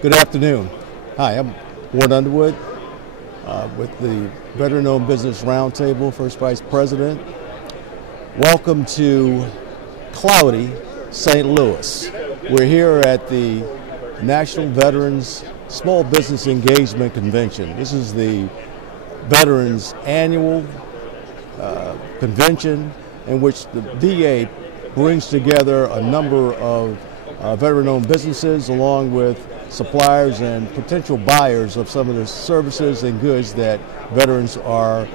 Good afternoon. Hi, I'm Ward Underwood with the Veteran-Owned Business Roundtable, First Vice President. Welcome to cloudy St. Louis. We're here at the National Veterans Small Business Engagement Convention. This is the Veterans Annual Convention in which the VA brings together a number of veteran-owned businesses along with suppliers and potential buyers of some of the services and goods that veterans are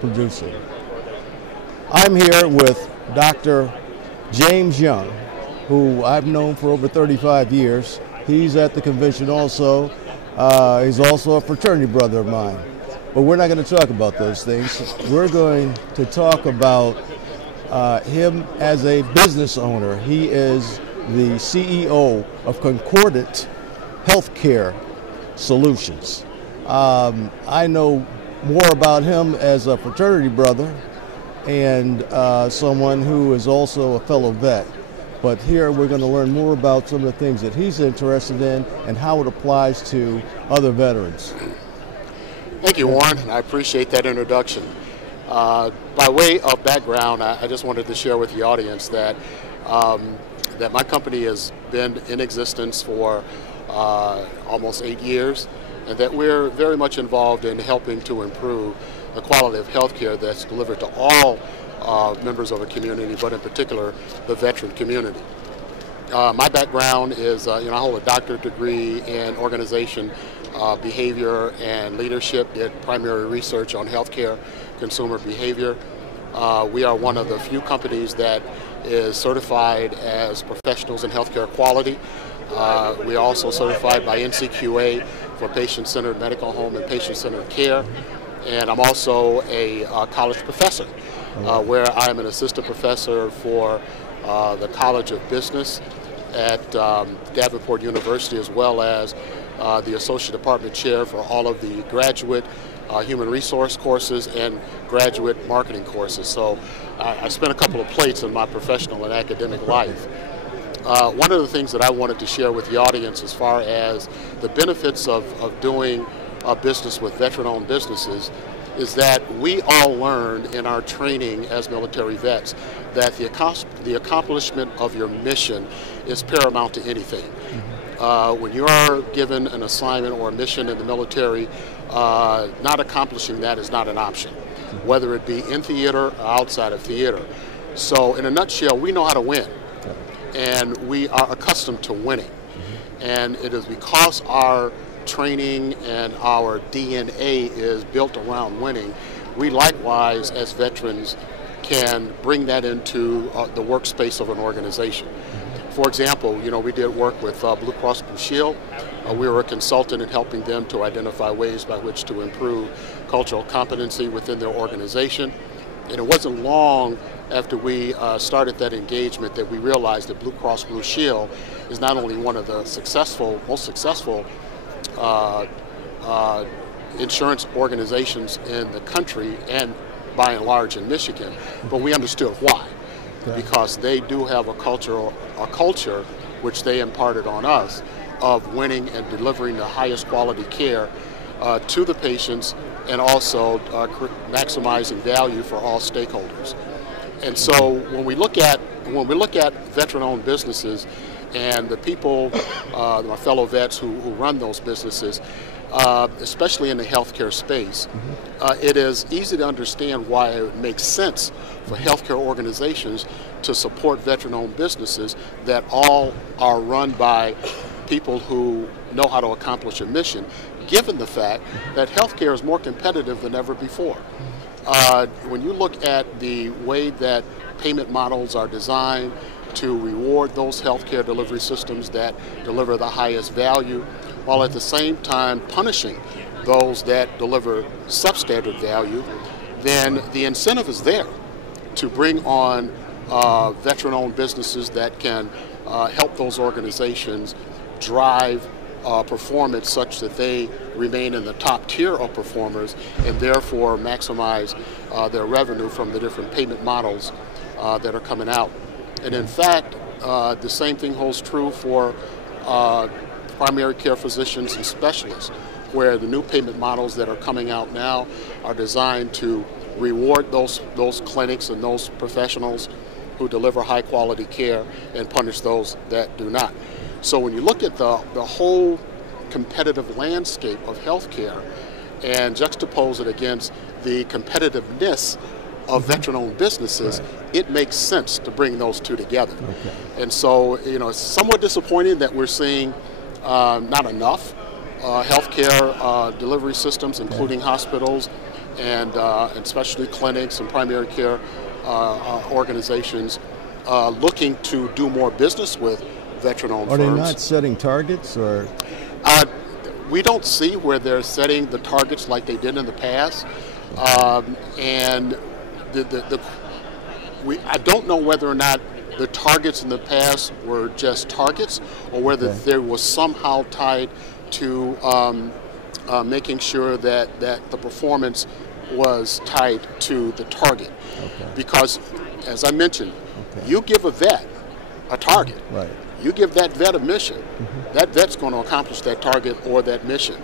producing. I'm here with Dr. James Young, who I've known for over 35 years. He's at the convention also. He's also a fraternity brother of mine. But we're not going to talk about those things. We're going to talk about him as a business owner. He is the CEO of Concordant Healthcare Solutions. I know more about him as a fraternity brother and someone who is also a fellow vet. But here we're going to learn more about some of the things that he's interested in and how it applies to other veterans. Thank you, Warren. I appreciate that introduction. By way of background, I just wanted to share with the audience that that my company has been in existence for almost 8 years, and that we're very much involved in helping to improve the quality of health care that's delivered to all members of a community, but in particular the veteran community. My background is, I hold a doctorate degree in organization behavior and leadership, did primary research on healthcare consumer behavior. We are one of the few companies that is certified as professionals in healthcare quality. We are also certified by NCQA for patient-centered medical home and patient-centered care. And I'm also a college professor, where I am an assistant professor for the College of Business at Davenport University, as well as the Associate Department Chair for all of the graduate human resource courses and graduate marketing courses. So I spent a couple of plates in my professional and academic life. One of the things that I wanted to share with the audience as far as the benefits of doing business with veteran-owned businesses is that we all learned in our training as military vets that the accomplishment of your mission is paramount to anything. When you are given an assignment or a mission in the military, not accomplishing that is not an option, whether it be in theater or outside of theater. So in a nutshell, we know how to win, and we are accustomed to winning. And it is because our training and our DNA is built around winning, we likewise, as veterans, can bring that into the workspace of an organization. For example, we did work with Blue Cross Blue Shield. We were a consultant in helping them to identify ways by which to improve cultural competency within their organization. And it wasn't long after we started that engagement that we realized that Blue Cross Blue Shield is not only one of the most successful insurance organizations in the country and by and large in Michigan, but we understood why. Because they do have a culture which they imparted on us of winning and delivering the highest quality care to the patients, and also maximizing value for all stakeholders. And so when we look at veteran-owned businesses and the people, my fellow vets who run those businesses, especially in the healthcare space, it is easy to understand why it makes sense for healthcare organizations to support veteran-owned businesses that all are run by people who know how to accomplish a mission, given the fact that healthcare is more competitive than ever before. When you look at the way that payment models are designed to reward those healthcare delivery systems that deliver the highest value, while at the same time punishing those that deliver substandard value, then the incentive is there to bring on veteran-owned businesses that can help those organizations drive performance such that they remain in the top tier of performers and therefore maximize their revenue from the different payment models that are coming out. And in fact, the same thing holds true for primary care physicians and specialists, where the new payment models that are coming out now are designed to reward those clinics and those professionals who deliver high quality care and punish those that do not. So when you look at the whole competitive landscape of healthcare and juxtapose it against the competitiveness of veteran-owned businesses, it makes sense to bring those two together. And so, you know, it's somewhat disappointing that we're seeing not enough healthcare delivery systems, including hospitals and specialty clinics and primary care organizations looking to do more business with veteran-owned firms. Are they not setting targets, or? We don't see where they're setting the targets like they did in the past, and I don't know whether or not the targets in the past were just targets, or whether there was somehow tied to making sure that the performance was tied to the target. Because, as I mentioned, you give a vet a target. You give that vet a mission. That vet's going to accomplish that target or that mission.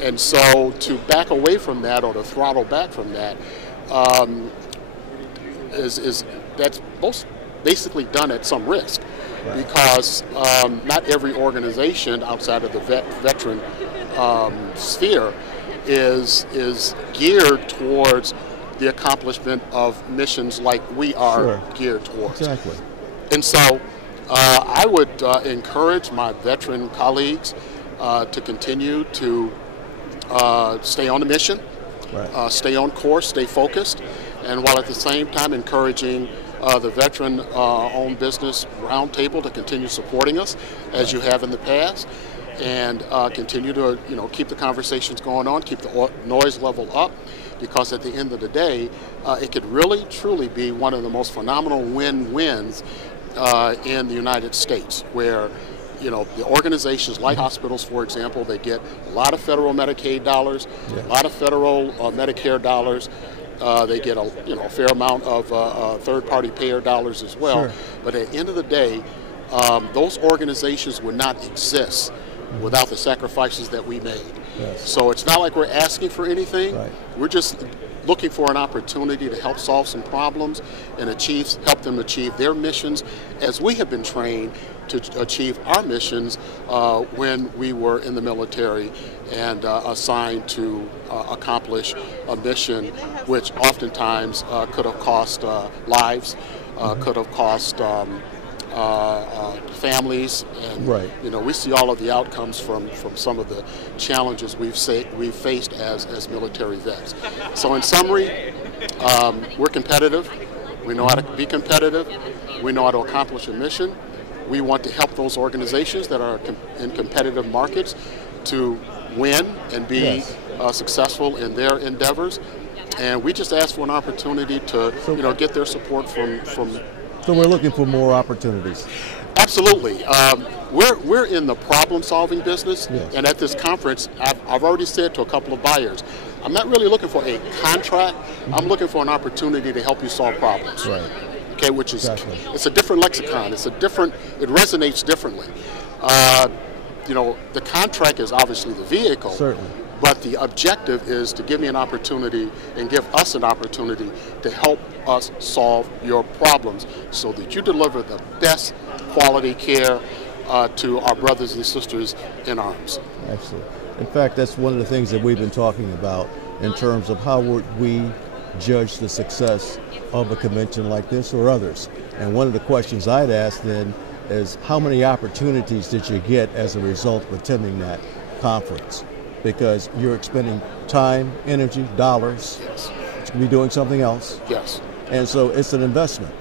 And so to back away from that, or to throttle back from that, that's basically done at some risk, because not every organization outside of the veteran sphere is geared towards the accomplishment of missions like we are geared towards. And so I would encourage my veteran colleagues to continue to stay on the mission, stay on course, stay focused, and while at the same time encouraging the veteran-owned business roundtable to continue supporting us as you have in the past, and continue to keep the conversations going on, keep the noise level up, because at the end of the day, it could really truly be one of the most phenomenal win-wins in the United States, where the organizations like hospitals, for example, they get a lot of federal Medicaid dollars, a lot of federal Medicare dollars. They get a fair amount of third-party payer dollars as well. But at the end of the day, those organizations would not exist without the sacrifices that we made. So it's not like we're asking for anything. We're just looking for an opportunity to help solve some problems and help them achieve their missions, as we have been trained to achieve our missions when we were in the military and assigned to accomplish a mission which oftentimes could have cost lives, could have cost families, and we see all of the outcomes from some of the challenges we've faced as military vets. So in summary, we're competitive. We know how to be competitive. We know how to accomplish a mission. We want to help those organizations that are in competitive markets to win and be successful in their endeavors. And we just ask for an opportunity to get their support from. So we're looking for more opportunities. Absolutely. We're in the problem-solving business, and at this conference, I've already said to a couple of buyers, I'm not really looking for a contract. I'm looking for an opportunity to help you solve problems. Okay, which is it's a different lexicon. It resonates differently. The contract is obviously the vehicle. But the objective is to give me an opportunity and give us an opportunity to help us solve your problems so that you deliver the best quality care to our brothers and sisters in arms. Excellent. In fact, that's one of the things that we've been talking about in terms of how would we judge the success of a convention like this or others. And one of the questions I'd ask then is, how many opportunities did you get as a result of attending that conference? Because you're expending time, energy, dollars to be doing something else. And so it's an investment.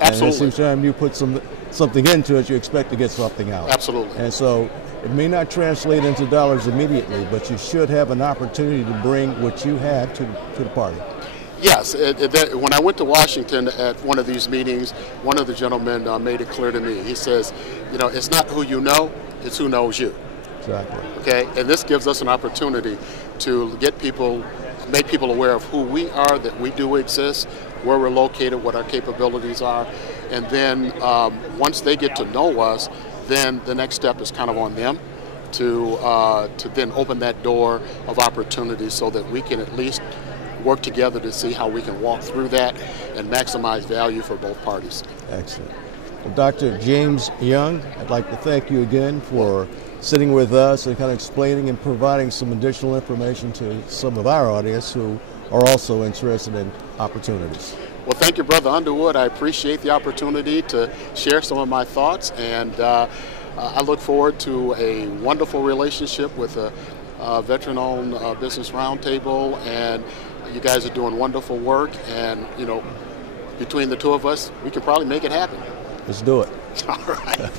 And it seems time you put something into it, you expect to get something out. And so it may not translate into dollars immediately, but you should have an opportunity to bring what you have to the party. Yes, when I went to Washington at one of these meetings, one of the gentlemen made it clear to me. He says, it's not who you know, it's who knows you. Okay, and this gives us an opportunity to make people aware of who we are, that we do exist, where we're located, what our capabilities are, and then once they get to know us, then the next step is kind of on them to then open that door of opportunity so that we can at least work together to see how we can walk through that and maximize value for both parties. Excellent. Well, Dr. James Young, I'd like to thank you again for sitting with us and kind of explaining and providing some additional information to some of our audience who are also interested in opportunities. Well, thank you, Brother Underwood. I appreciate the opportunity to share some of my thoughts, and I look forward to a wonderful relationship with a veteran-owned business roundtable, and you guys are doing wonderful work, and between the two of us, we can probably make it happen. Let's do it. All right.